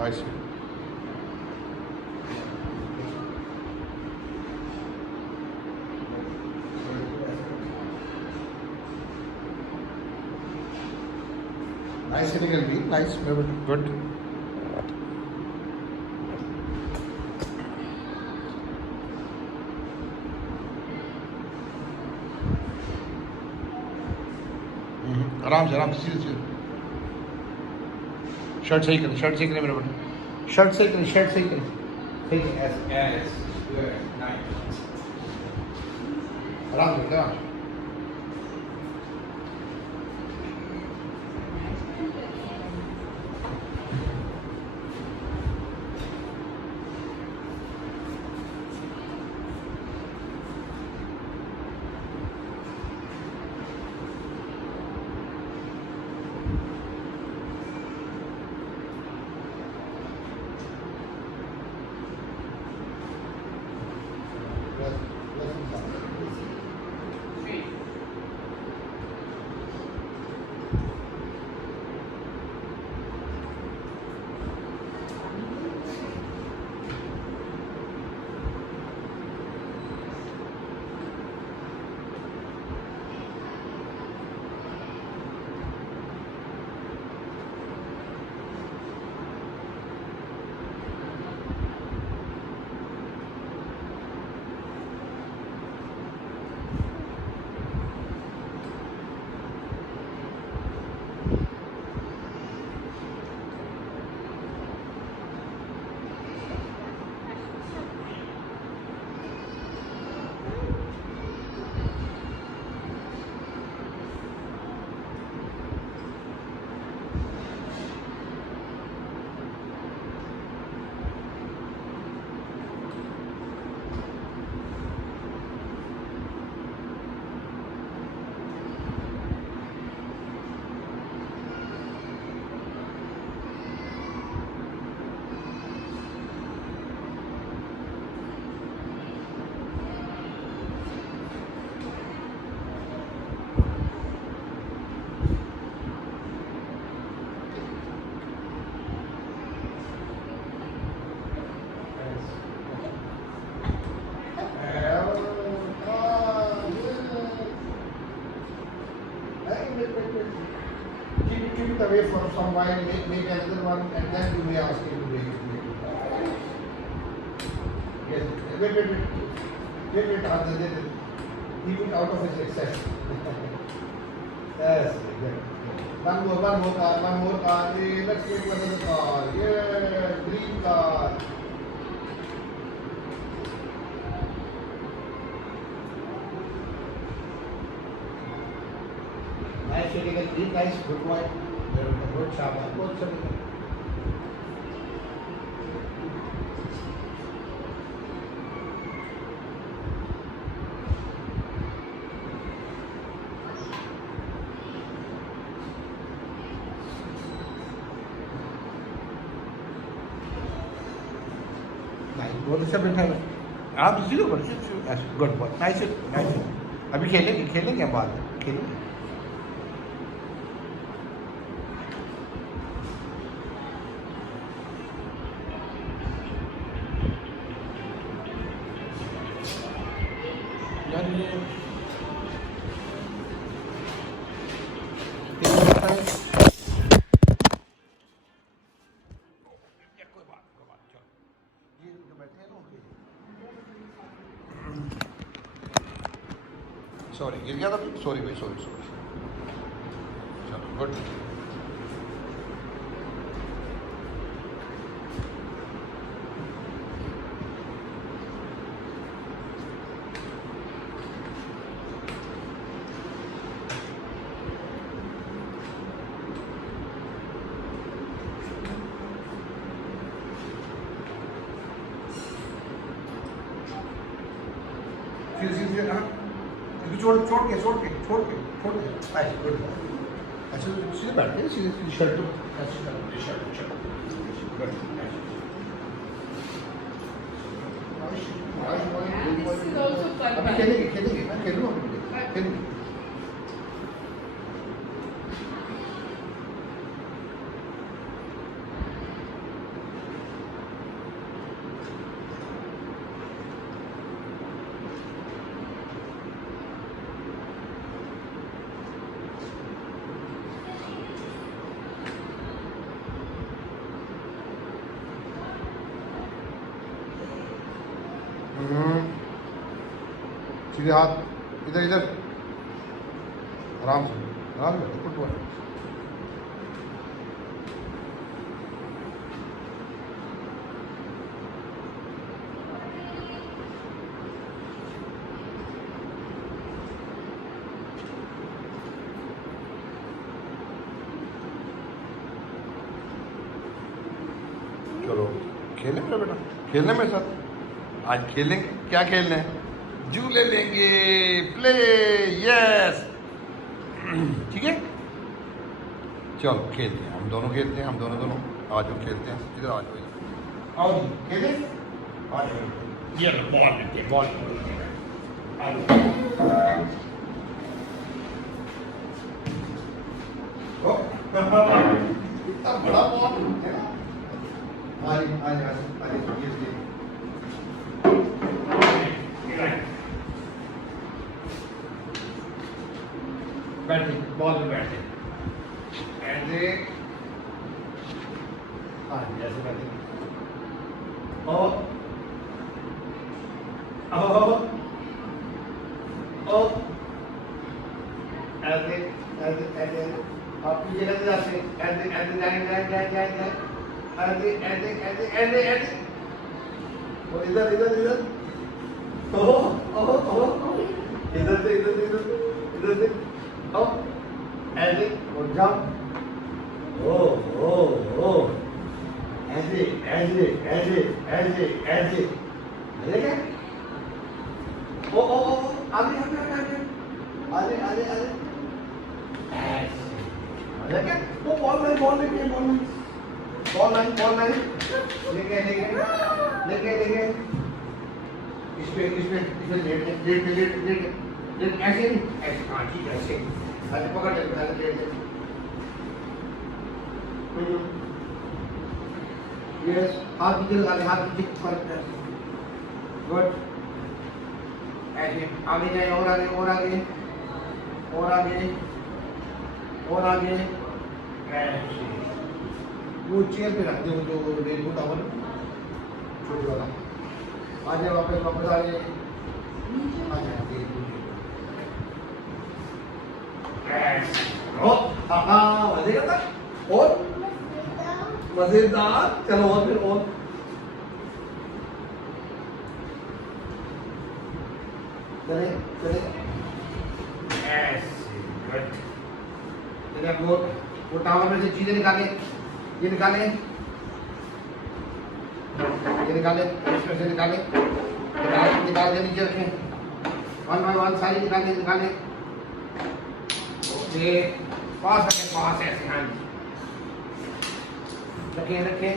I see. Nice illegal deal. Nice. Good. आराम से सीधे शर्ट सही करें मेरे बेटे शर्ट सही करें सही करें ऐसे आराम से keep it away for some while, make another one, and then you may ask him to make it. Yes, wait, keep it out of his excess. Yes, good. One more car. Hey, let's make another car. Yeah, green car. Nice, nice, good boy. Good job. बहुत अच्छा बैठा है आप सीधो good बहुत nice अभी खेलेंगे हम बाद में खेलेंगे यार ये सॉरी गिर गया था सॉरी भाई सॉरी चलो गुड फिर हाँ छोड़ के आए गुड अच्छा सीधे बैठते हैं सीधे शर्ट गुड अभी खेलेंगे मैं खेलूँगा सीधे हाथ इधर इधर आराम से बैठो फुटबॉल चलो खेलें मेरा बेटा खेलने मेरे साथ आज खेलेंगे क्या खेलना है झूले लेंगे प्ले यस ठीक है चलो खेलते हैं हम दोनों खेलते हैं हम दोनों आज हम खेलते हैं इधर आ जाओ आओ खेलें आ जाओ ये बॉल लेते हैं बॉल इतना बड़ा बॉल है ना आज ये बैठे बॉल में बैठे ऐसे हाँ ऐसे बैठे ओ ओ ओ ऐसे ऐसे ऐसे आप पीछे कैसे जाते ऐसे ऐसे जाए ऐसे ऐसे ऐसे ऐसे ऐसे और इधर इधर इधर ओ इधर से इधर से ओ ऐसे और जंप ओ ऐसे ऐसे ऐसे ऐसे ऐसे देखे ओ आगे आगे ऐसे देखे वो बॉल नहीं लेके इसमें लेट ऐसे नहीं ऐसे हाँ ठीक है ऐसे ऐसे पकड़ ले ऐसे लेट यस हाथ पीछे लगा ले हाथ पीछे फर्क है गुड ऐसे आगे जाए और आगे ऐसे वो चेयर पे रख दे वो जो रेनबो टावर छोटे वाला आ जाए वापस आ जाए और मजेदार चलो और फिर और चले ऐसे गुड चलिए वो टावर में से चीजें निकाले ये निकाले इसमें से निकाल के नीचे रखें 1 by 1 सारी निकाले ओके पास ऐसे हाँ रखें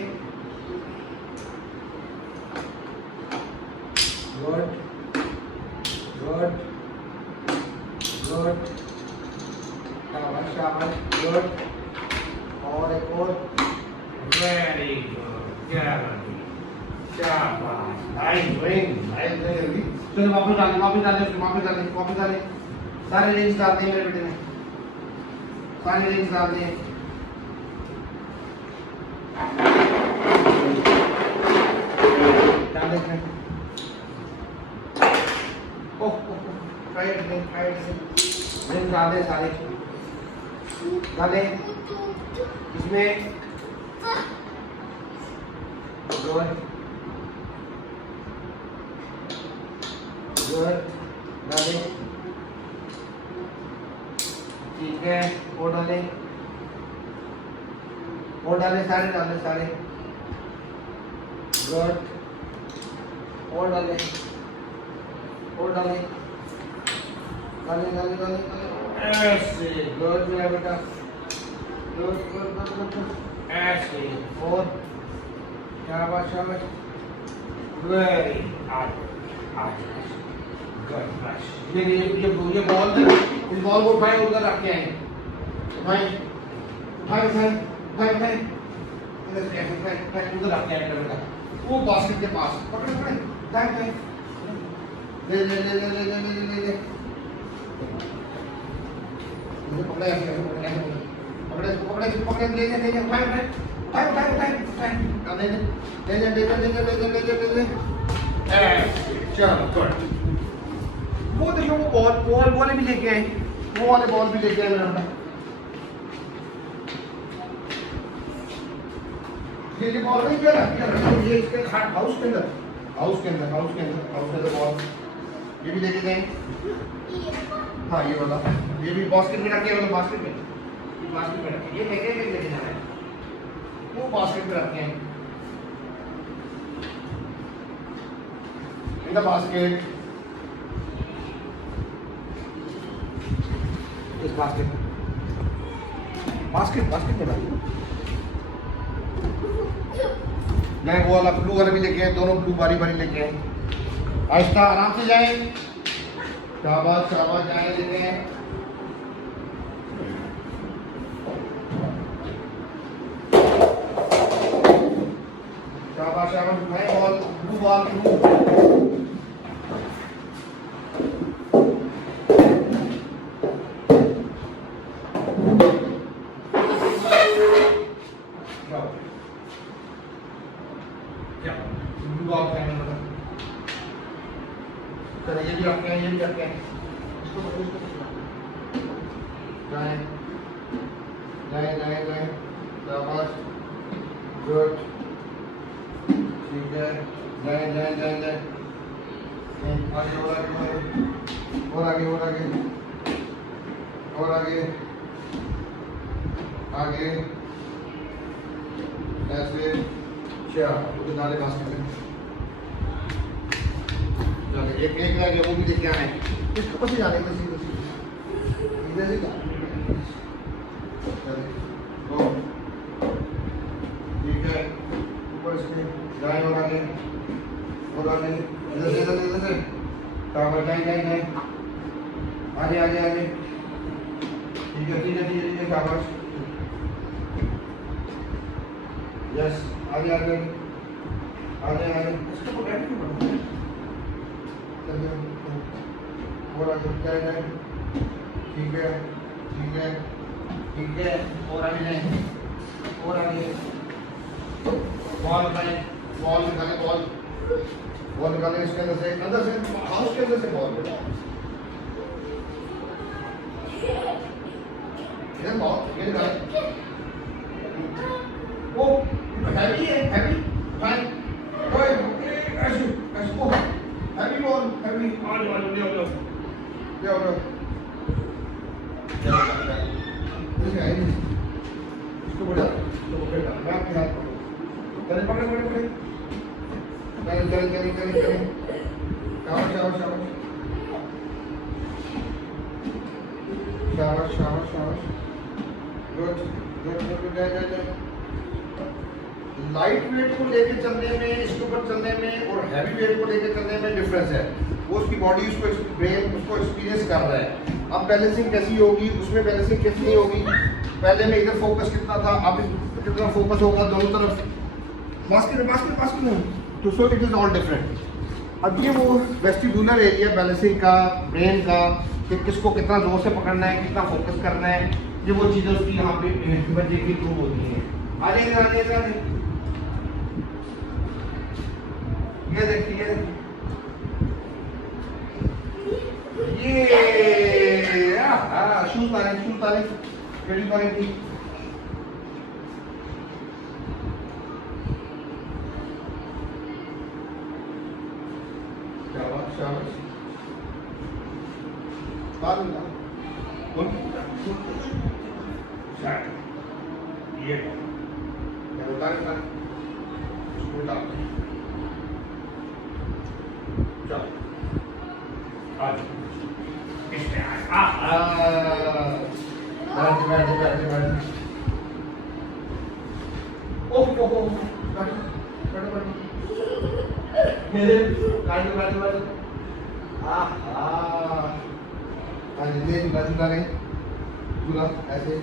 गुड शाबाश गुड और एक और वेरी गुड शाबाश नाइस डूइंग चलो वापस डालें सारे रिंग्स डाल दें मेरे बेटे ने सारे रिंग्स डाल दें रिंग्स डाल दें सारे डालें इसमें गुड डालें ठीक है और डालें सारे गुड और डालें ऐसे गुड मेरा बेटा गुड ऐसे और शाबाश वेरी गुड ये बॉल इस बॉल को उठाएं उधर रख के आए उठाएं उधर रख के आए बेटा वो बास्केट के पास पकड़े ले चलो वो देखिए वो बॉल वाले भी लेके आए, वो वाले बॉल भी लेके आए मेरा बेटा। ये बॉल नहीं किया ना, ये इसके हाउस के अंदर बॉल ये भी लेके गए। हाँ ये वाला, ये भी बास्केट में रखे, वाला बास्केट में रखे, ये लेके जाना है, वो बास्केट में रखे हैं। इन द बास्केट, इस बास्केट में डालिए। मैं वो वाला ब्लू वाला भी लेके आए, दोनों ब्लू बारी लेके आए। आहिस्ता आराम से जाए, शाबाश जाए लेते हैं। शाबाश उठाए बॉल, ब्लू। ये भी रखते हैं, इसको जाए, शाबाश, गुड, ठीक है, जाए, आगे, ऐसे, तो डाले बास्केट में। एक रह गया, वो भी लेके आए, इसको पसी जाने इधर से ठीक है, ऊपर इसमें जाए और आगे इधर से टावर जाए आगे ठीक है शाबाश, यस आगे इसको पकड़ के बढ़ो, और आगे जाए, ठीक है, और आगे बॉल निकाले इसके अंदर से हाउस के अंदर से बॉल इधर बॉल ये निकाले, वो हैवी फाइन, ऐसे वो हैवी बॉल, ले आओ इसको बढ़ा, मैं आपके हाथ पकड़े, चले, शाबाश, गुड, जाए। लाइट वेट को लेके चलने में, इसके ऊपर चलने में और हैवी वेट को लेके चलने में डिफरेंस है। वो उसकी बॉडी, उसको ब्रेन उसको एक्सपीरियंस कर रहा है। अब बैलेंसिंग कैसी होगी, उसमें बैलेंसिंग कैसी नहीं होगी। पहले में इधर फोकस कितना था, अब कितना फोकस होगा, दोनों तरफ बास्केट में, तो so it is all different. अब ये वो वेस्टिबुलर एरिया बैलेंसिंग का, ब्रेन का, कि किसको कितना जोर से पकड़ना है, कितना फोकस करना है, ये वो चीज़ें उसकी यहाँ पे बच्चे की प्रूव होती हैं। आगे ये देखिए, ये शूज तारीफ की शाबाश ये ऐसे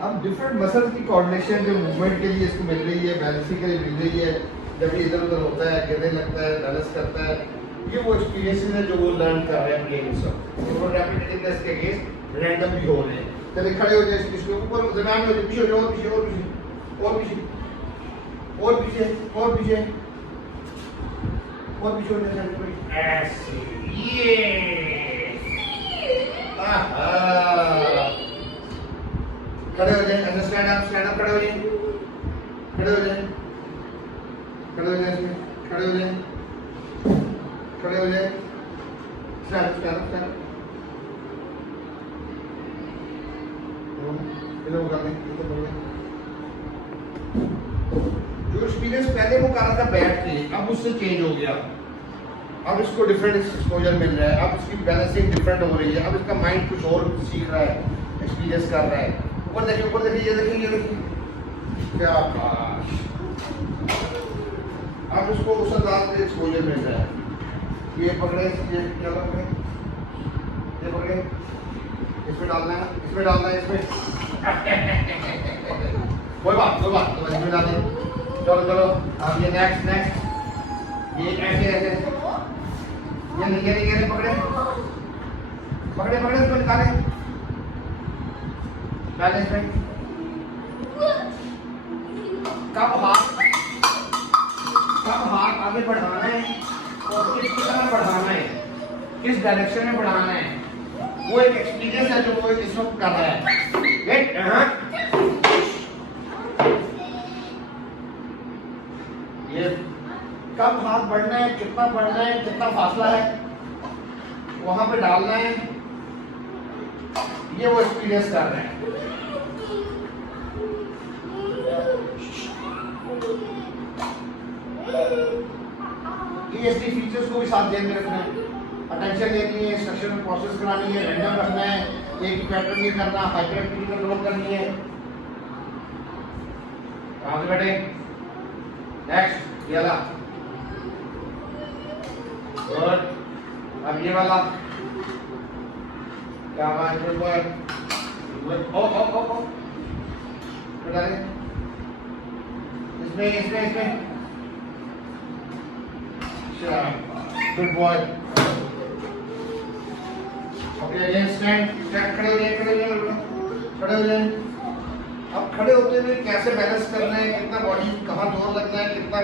अब डिफरेंट मसल्स की कोऑर्डिनेशन जो मूवमेंट के लिए इसको मिल रही है, बैलेंसिंग के लिए मिल रही है। जब ये इधर उधर होता है, गिरने लगता है, बैलेंस करता है, ये वो एक्सपीरियंसेस है जो वो लर्न कर रहे हैं प्लेइंग सब। और रेपिटेटिवनेस के केस रैंडम भी हो रहे हैं। चले खड़े हो जाए, इसके ऊपर जमीन में हो जाए, पीछे हो जाए, और पीछे, और पीछे, और पीछे, और पीछे, और पीछे, और पीछे हो जाए, ऐसे ये खड़े हो जाए, ऐसे स्टैंड अप खड़े हो जाए, खड़े हो जाए, खड़े हो जाए, खड़े हो जाए, खड़े हो जाए, स्टैंड अप जो एक्सपीरियंस पहले वो कर रहा था बैठ के, अब उससे चेंज हो गया, अब इसको डिफरेंट एक्सपोजर मिल रहा है, अब इसकी बैलेंसिंग डिफरेंट हो रही है, अब इसका माइंड कुछ और सीख रहा है, एक्सपीरियंस कर रहा है। ऊपर देखिए, ऊपर देखिए, ये देखिए, ये देखिए, क्या बात। अब इसको उस अंदाज से एक्सपोजर मिल रहा है। ये पकड़े, ये क्या पकड़े, ये पकड़े, इसमें डालना है, इसमें डालना है, इसमें कोई बात तो इसमें डाल दें। चलो चलो, अब ये नेक्स्ट, ये ऐसे ऐसे, ये नहीं पकड़े, इसको निकाले, बैलेंस में कब हाथ आगे बढ़ाना है और किस तरह बढ़ाना है, किस डायरेक्शन में बढ़ाना है, वो एक एक्सपीरियंस है जो वो इस वक्त कर रहा है। ये कब हाथ बढ़ना है, कितना बढ़ना है, कितना फासला है, वहां पे डालना है, ये वो एक्सपीरियंस कर रहे हैं। ESD फीचर्स को भी साथ ध्यान में रखना है, अटेंशन लेनी है, इंस्ट्रक्शन में प्रोसेस करानी है, रैंडम रखना है, एक ही पैटर्न नहीं करना, हाइपर एक्टिविटी कंट्रोल करनी है। कहां से बैठे, नेक्स्ट ये वाला, गुड। अब ये वाला, क्या बात है, गुड, ओ डालें इसमें, गुड बॉय। ओके, ये स्टैंड खड़े हो जाए। अब खड़े होते हुए कैसे बैलेंस करना है, कितना बॉडी कहाँ जोर लगना है, कितना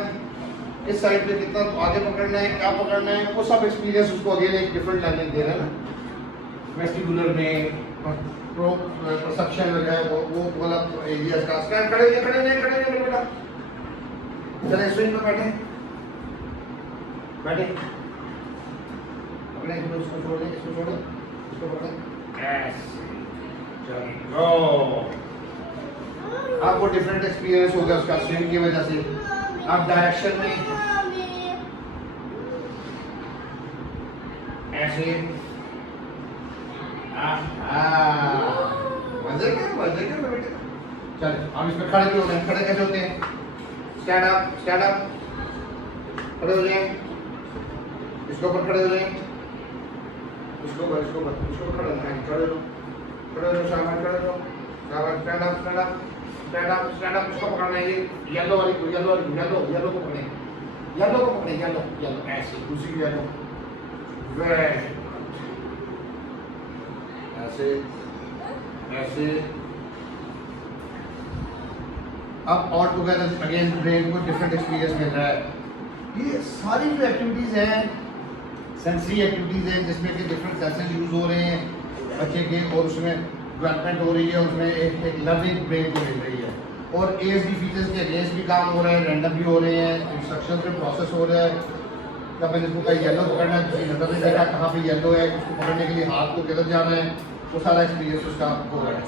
इस साइड पे, कितना आगे पकड़ना है, क्या पकड़ना है, वो सब एक्सपीरियंस उसको अगेन एक डिफरेंट लर्निंग दे रहा है ना। वेस्टिबुलर में परसेप्शन जो है वो वाला एरिया का स्कैन। खड़े बेटा, चले स्विंग पे बैठे, पकड़े, इसको छोड़ दें, इसको पकड़े, ऐसे चलो। आपको डिफरेंट एक्सपीरियंस हो गया उसका स्विंग की वजह से। आप डायरेक्शन में ऐसे, मजे कर बेटे। चलिए हम इसमें खड़े भी हो गए। खड़े कैसे होते हैं, स्टैंड अप, खड़े हो जाए, इसके ऊपर खड़े हो जाए, इसको खड़े लो, शाबाश, स्टैंड अप, इसको पकड़ना है, ये येलो को पकड़े, ऐसे, दूसरी येलो, ऐसे। अब ऑल टुगेदर अगेन ब्रेन को डिफरेंट एक्सपीरियंस मिल रहा है। ये सारी जो एक्टिविटीज हैं सेंसरी एक्टिविटीज हैं, जिसमें कि डिफरेंट सेंसेस यूज हो रहे हैं बच्चे के, और उसमें डेवलपमेंट हो रही है, उसमें एक लर्निंग ब्रेन को मिल रही है। और ASD फीचर्स के अगेंस्ट भी काम हो रहा है, रैंडम भी हो रहे हैं, इंस्ट्रक्शन पे प्रोसेस हो रहा है। जब मैंने इसको कहा येलो पकड़ना है, किसी नजर नहीं देखा कहाँ पे येलो है, उसको पकड़ने के लिए हाथ को किधर जाना है, वो सारा एक्सपीरियंस उसका हो रहा है।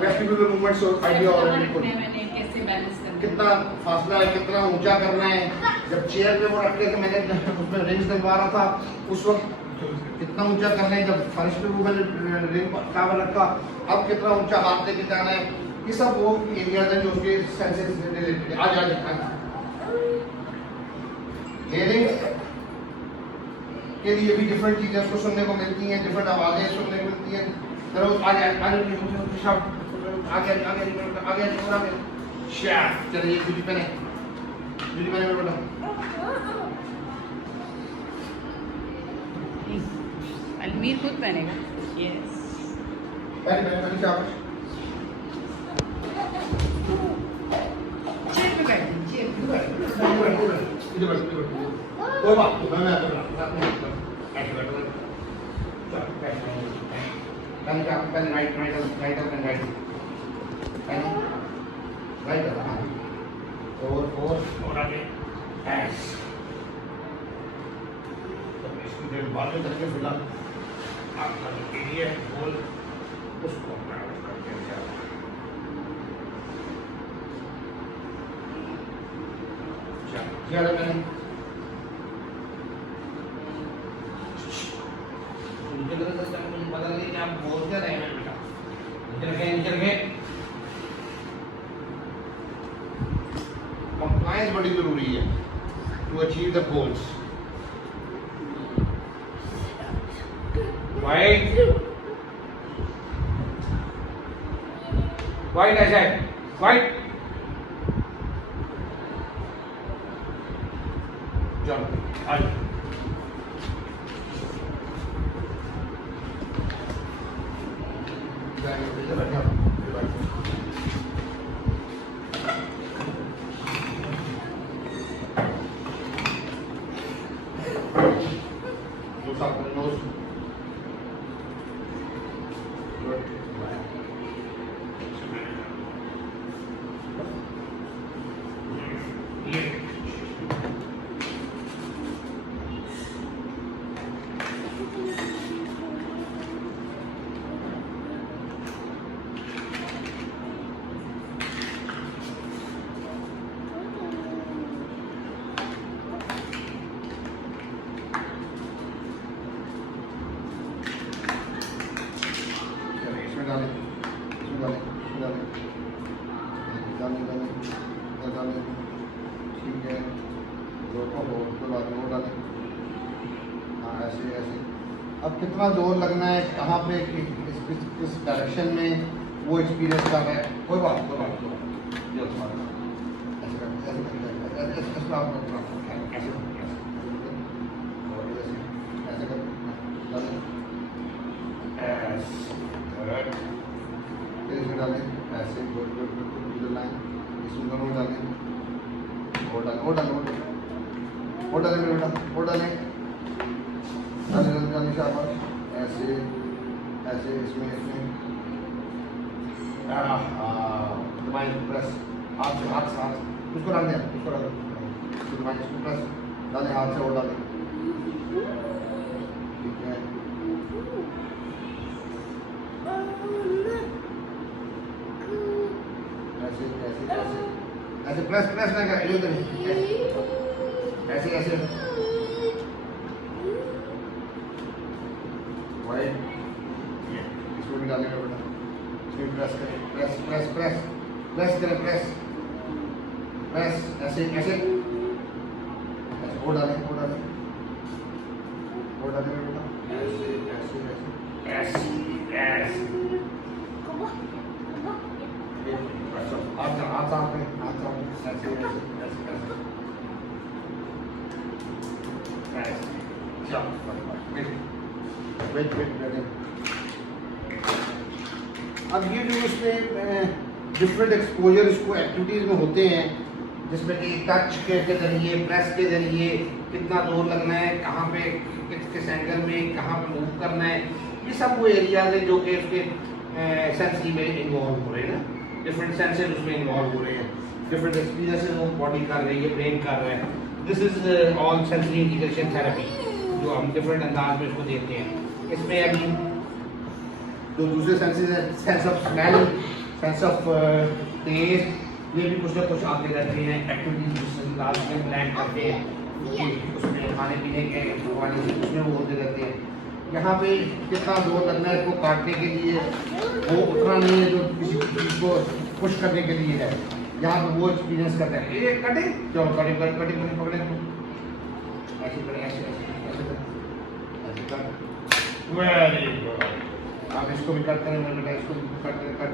वेस्टिबुलर मूवमेंट्स और आइडिया ऑलरेडी कितना फासला है, कितना ऊंचा करना है। जब चेयर पे वो रख के मैंने उसमें रिंग्स डलवा रहा था, उस वक्त कितना ऊंचा करना है, जब फर्श पे वो मैंने रिंग कावर रखा, अब कितना ऊंचा हाथ लेके जाना है। ये सब वो एरियाज हैं जो उसके सेंसेस से रिलेटेड है। आज हियरिंग के लिए भी डिफरेंट चीजें उसको सुनने को मिलती हैं, डिफरेंट आवाजें सुनने को मिलती हैं। चलो आगे चलिए, जूती पहने मेरे बेटा। अलमीर खुद पहनेगा। यस। पहले शाबाश। कोई बात नहीं, मैं ऐसे बैठो। पहले राइट और आगे ऐस। इसकी डेढ़ बाद में करके फिलहाल आपका जो एरिया है गोल उसको प्राइवेट करके दिया। ज़्यादा मैंने मुझे पता नहीं कि आप बोल क्या रहे हैं बेटा। नीचे रखे कंप्लायंस बड़ी जरूरी है to achieve the goals. White ऐसा है वाइट। चलो आज ठीक है, हाँ ऐसे ऐसे। अब कितना जोर लगना है, कहाँ पे, किस डायरेक्शन में वो एक्सपीरियंस कर रहा है। कोई बात डालें ऐसे गुड लाइन इसमें दोनों डालें और डालें मेरे बेटा और डालें डालें शाबाश। ऐसे ऐसे इसमें प्रेस हाथ उसको डाल दें उसको प्रेस डालें हाथ से और डालें। ठीक है ऐसे प्रेस नहीं ऐसे वाइट इसको भी डालेंगे बेटा। इसमें प्रेस ऐसे वो डालें बेटा ऐसे हाथ साफ करें अब ये जो इसमें डिफरेंट एक्सपोजर इसको एक्टिविटीज़ में होते हैं जिसमें कि टच के जरिए प्रेस के जरिए कितना जोर लगना है, कहाँ पे किस एंगल में कहाँ पे मूव करना है, ये सब वो एरियाज हैं जो कि उसके सेंसरी में इन्वॉल्व हो रहे हैं ना। डिफरेंट सेंसेस उसमें इन्वॉल्व हो रहे हैं, डिफरेंट एक्सपीरियंसेस वो बॉडी कर रही है, ब्रेन कर रहा है। This is all sensory integration therapy जो हम डिफरेंट अंदाज में इसको देते हैं। इसमें अभी जो दूसरे सेंसेस हैं, sense of smell, sense of taste, ये भी कुछ ना कुछ आते रहते हैं। एक्टिविटीज लास्ट में प्लान करते हैं कि उसमें खाने पीने के वाले उसमें वो होते रहते हैं। यहाँ पे कितना जोर लगना है इसको काटने के लिए, वो उतना नहीं है जो किसी चीज़ को खुश करने के लिए है। यहाँ पे वो एक्सपीरियंस करते हैं। ये कटिंग जो कटिंग पकड़े ऐसे करें, ऐसे कर। Very good. आप इसको भी कट करें बेटा, इसको भी कट ऐसे कट।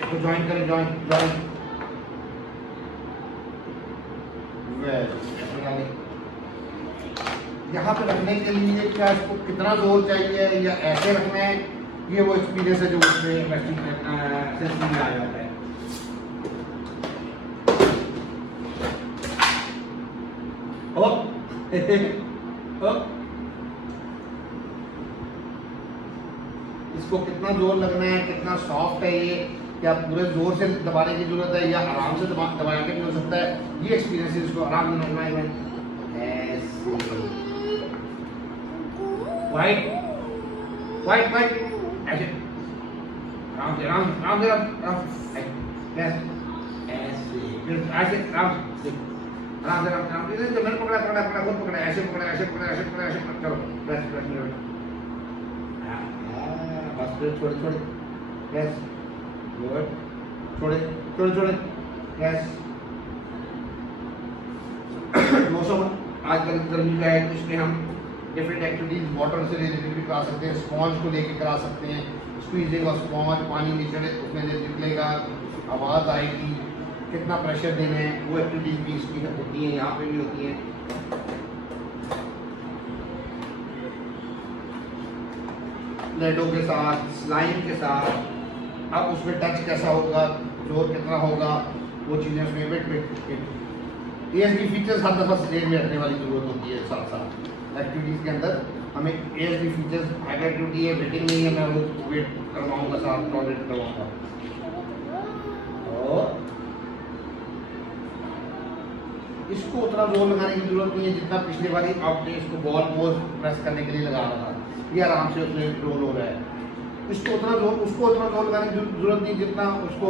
तो ज्वाइन करें, ज्वाइन यहाँ पे रखने के लिए क्या इसको कितना जोर चाहिए या ऐसे रखना है, ये वो एक्सपीरियंस है जो उसमें सेंसिंग में आ जाता है। इसको कितना जोर लगना है, कितना सॉफ्ट है ये, क्या पूरे जोर से दबाने की जरूरत है या आराम से दबाया के भी हो सकता है, ये एक्सपीरियंस है। इसको आराम से रखना है। ऐसे वाइट वाइट वाइट ऐसे आराम से आराम आराम से ऐसे फिर ऐसे आराम से आराम से आराम से मैंने पकड़ा पकड़ा पकड़ा खुद पकड़ा, ऐसे पकड़ा ऐसे पकड़ा ऐसे पकड़ा ऐसे पकड़ा। चलो प्रेस प्रेस मिनट बस फिर छोड़े छोड़े प्रेस गुड छोड़े छोड़े छोड़े प्रेस। मौसम आजकल गर्मी का है तो इसमें हम डिफरेंट एक्टिविटीज वाटर से रिलेटेड भी करा सकते हैं, स्पॉन्ज को लेके करा सकते हैं। स्क्वीजिंग और स्पॉन्ज, पानी निकले उसमें निकलेगा, आवाज़ आएगी, कितना प्रेशर देना है, वो एक्टिविटीज भी इसकी होती है, यहाँ पे भी होती है। लेडो के साथ, स्लाइम के साथ, अब उसमें टच कैसा होगा, जोर कितना होगा, वो चीज़ें उसमें वेट ASD फीचर्स हर दफ़ा स्लेट में रखने वाली जरूरत होती है। साथ साथ एक्टिविटीज़ के अंदर हमें ASD फीचर्स, हाई एक्टिविटी है, वेटिंग नहीं है, मैं वो वेट करवाऊँगा, साथ टॉलरेट करवाऊँगा। और इसको उतना जोर लगाने की जरूरत नहीं है जितना पिछले वाली आपने इसको बॉल पोज प्रेस करने के लिए लगा रहा था, ये आराम से उसमें रोल हो रहा है। उसको उतना जोर लगाने की जरूरत नहीं जितना उसको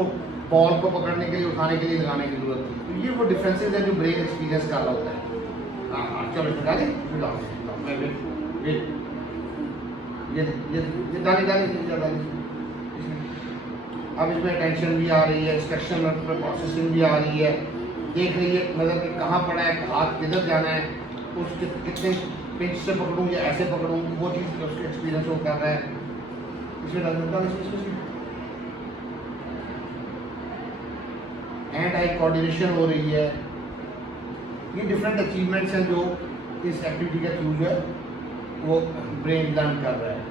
बॉल को पकड़ने के लिए, उठाने के लिए लगाने की जरूरत नहीं। तो ये वो डिफरेंसेस है जो ब्रेन एक्सपीरियंस कर रहा होता है। चलो इसमें डालें, ये डालें। अब इसमें टेंशन भी आ रही है, इंस्ट्रक्शन प्रोसेसिंग भी आ रही है, देख रही है नज़र के कहाँ पड़ा है, हाथ किधर जाना है, उस कितने पिंच से पकड़ूँ या ऐसे पकड़ूँ, वो चीज़ उसका एक्सपीरियंस वो कर रहा है। इसमें हैंड आई कोऑर्डिनेशन हो रही है। ये डिफरेंट अचीवमेंट्स हैं जो इस एक्टिविटी का थ्रू जो है वो ब्रेन लर्न कर रहा है।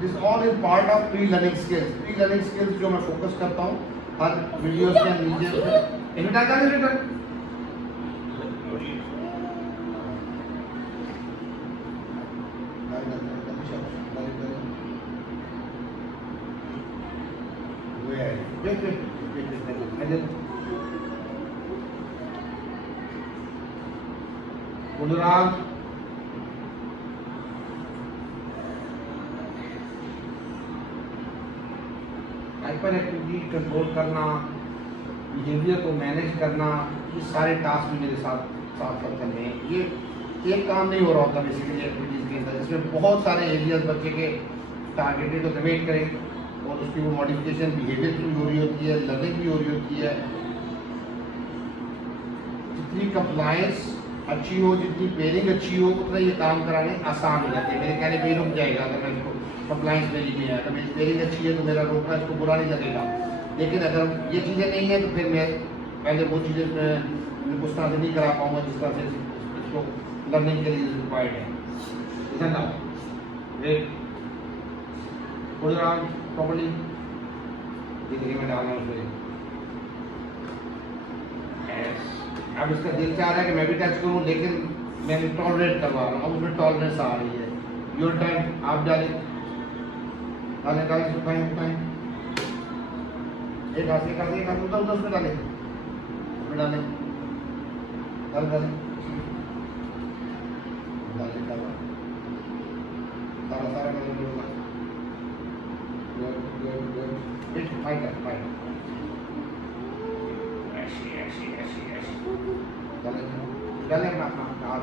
This all is part of pre learning skills. Pre learning skills जो मैं फोकस करता हूँ हर वीडियोस के नीचे अनुराग हाइपर एक्टिविटी कंट्रोल करना, बिहेवियर को मैनेज करना, ये सारे टास्क मेरे साथ साथ करने हैं। ये एक काम नहीं हो रहा होता बेसिकली एक्टिविटीज़ के अंदर, इसमें बहुत सारे एरियाज बच्चे के टारगेटेड को डिबेट करें और उसकी वो मॉडिफिकेशन बिहेवियर की भी हो रही होती है, लर्निंग भी हो रही होती है। जितनी कंप्लायंस अच्छी हो, जितनी पेयरिंग अच्छी हो, उतना ये काम कराने आसान हो जाते हैं। मेरे कहने पे रुक जाएगा अगर मैं इसको कंप्लायंस मेरी नहीं है, अगर मेरी पेयरिंग अच्छी है तो मेरा रोकना इसको बुरा नहीं लगेगा। लेकिन अगर ये चीज़ें नहीं है तो फिर मैं पहले वो चीज़ें उस तरह से नहीं करा पाऊँगा जिस तरह से इसको लर्निंग के लिए रिक्वायर्ड है। इधर ना वेट प्रॉपर्ली देखिए मैं डालना उसमें। अब इसका दिल चाह रहा है कि मैं भी टच करूं, लेकिन मैं टॉलरेट करवा रहा हूँ, अब उसमें टॉलरेंस आ रही है। योर टाइम आप डालें डालें डालें उठाएं उठाएं, एक हाथ उधर उधर उसमें डालें, उसमें डालें डाल डालें डालें डालें सारा सारा डालें होगा। फाइट डालें अपना हाथ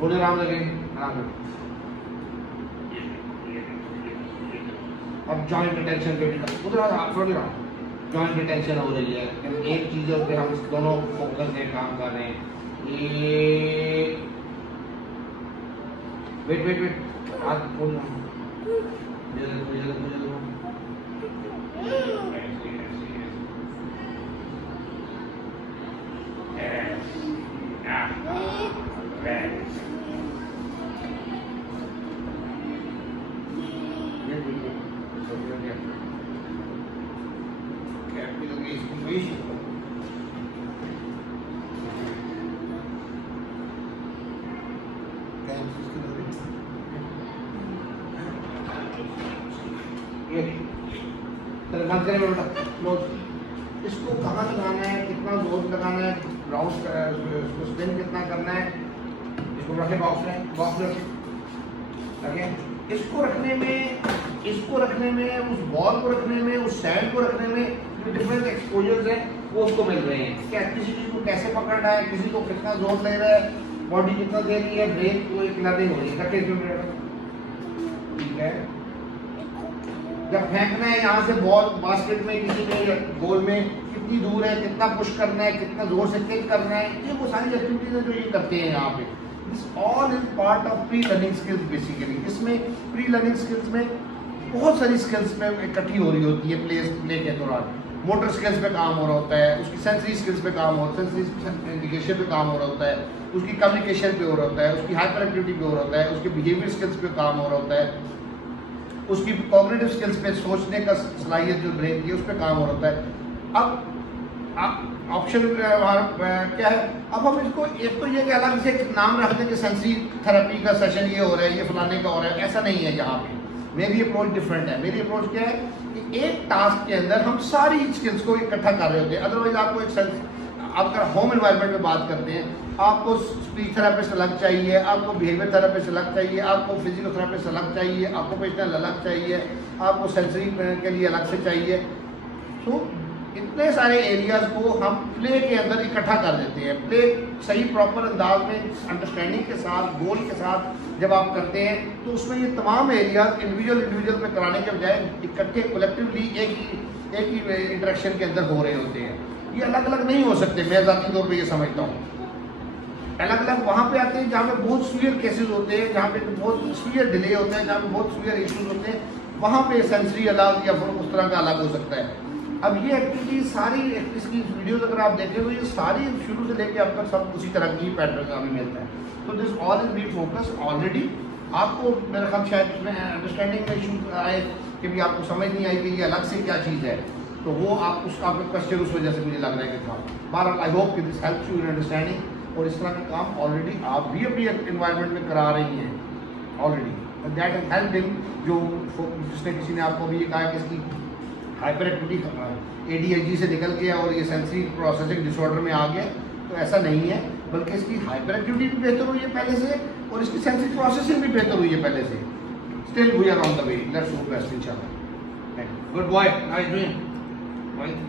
थोड़ी आराम लगे आराम। अब जॉइंट रिटेंशन पे उधर थोड़ी जॉइंट रिटेंशन हो रही है, एक चीज़ है उस पर हम दोनों फोकस से काम कर रहे हैं। ये वेट वेट वेट हाथ खोल इसको कहाँ लगाना है, कितना जोर लगाना है, राउंड इसको स्पिन कितना करना है, इसको रखे बॉक्स में रखे। इसको रखने में उस बॉल को रखने में, उस सैंड को रखने में जो डिफरेंट एक्सपोजर्स हैं वो उसको मिल रहे हैं। क्या किसी चीज़ को कैसे पकड़ना है, किसी को कितना जोर ले रहा है, बॉडी कितना दे रही है, ब्रेन को एक लर्निंग हो रही है। ठीक है, जब फेंकना है यहाँ से बॉल बास्केट में, किसी में गोल में कितनी दूर है, कितना पुश करना है, कितना जोर से किक करना है, ये वो सारी एक्टिविटीज है जो ये करते हैं यहाँ पे। This all is part of pre learning skills basically. इसमें प्री लर्निंग स्किल्स में बहुत सारी स्किल्स में इकट्ठी हो रही होती है प्ले के दौरान। मोटर स्किल्स पे काम हो रहा होता है, उसकी सेंसरी स्किल्स पे काम हो रहा है, सेंसरी इंडिकेशन पे काम हो रहा होता है, उसकी कम्युनिकेशन पे हो रहा होता है, उसकी हाइपर एक्टिविटी पे हो रहा होता है, उसके बिहेवियर स्किल्स पे काम हो रहा होता है, उसकी कॉग्निटिव स्किल्स पे, सोचने का सलाहियत जो ब्रेन की है उस पर काम हो रहा है। अब ऑप्शन क्या है, अब हम इसको एक तो ये कि अलग से एक नाम रख दें कि सेंसरी थेरेपी का सेशन ये हो रहा है, ये फलाने का हो रहा है, ऐसा नहीं है। यहाँ पे मेरी अप्रोच डिफरेंट है। मेरी अप्रोच क्या है कि एक टास्क के अंदर हम सारी स्किल्स को इकट्ठा कर रहे होते हैं। अदरवाइज आपको आप अगर होम एनवायरनमेंट में बात करते हैं, आपको स्पीच थेरेपिस्ट अलग चाहिए, आपको बिहेवियर थेरेपिस्ट अलग चाहिए, आपको फिजियोथेरेपिस्ट अलग चाहिए, ऑक्यूपेशनल अलग चाहिए, आपको सेंसरी के लिए अलग से चाहिए। तो इतने सारे एरियाज को हम प्ले के अंदर इकट्ठा कर देते हैं। प्ले सही प्रॉपर अंदाज में अंडरस्टैंडिंग के साथ, गोल के साथ जब आप करते हैं तो उसमें ये तमाम एरियाज इंडिविजुअल पे कराने के बजाय इकट्ठे कलेक्टिवली एक ही इंटरेक्शन के अंदर हो रहे होते हैं। ये अलग अलग नहीं हो सकते। मैं ज़ाती तौर पे ये समझता हूँ अलग अलग वहाँ पे आते हैं जहाँ पे बहुत सीवियर केसेस होते हैं, जहाँ पे बहुत सीवियर डिले होता है, जहाँ पे बहुत सीवियर इश्यूज होते हैं, वहाँ पे सेंसरी अलग या फिर उस तरह का अलग हो सकता है। अब ये एक्टिविटी सारी इसकी वीडियोस अगर आप देखें तो ये सारी शुरू से लेके अब तक सब उसी तरह की पैटर्न हमें मिलता है। तो this all is we focus already. आपको मेरा ख्याल शायद इसमें अंडरस्टैंडिंग में इशू आए कि भी आपको समझ नहीं आई कि ये अलग से क्या चीज़ है, तो वो आप उसका आपका क्वेश्चन उस वजह से मुझे लग रहा है कि था। बहरहाल आई होप कि this helps you in understanding. और इस तरह के काम ऑलरेडी आप भी अपनी एनवायरनमेंट में करा रही हैं already. That has helped him, जो जिसने किसी ने आपको भी ये कहा कि इसकी हाइपर एक्टिविटी ADHD से निकल गया और ये सेंसरी प्रोसेसिंग डिसऑर्डर में आ गया, तो ऐसा नहीं है, बल्कि इसकी हाइपर एक्टिविटी भी बेहतर हुई है पहले से और इसकी सेंसरी प्रोसेसिंग भी बेहतर हुई है पहले से। Still we are on the way, let's do best इंशाल्लाह। Good boy, nice doing,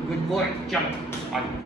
good boy, चलो।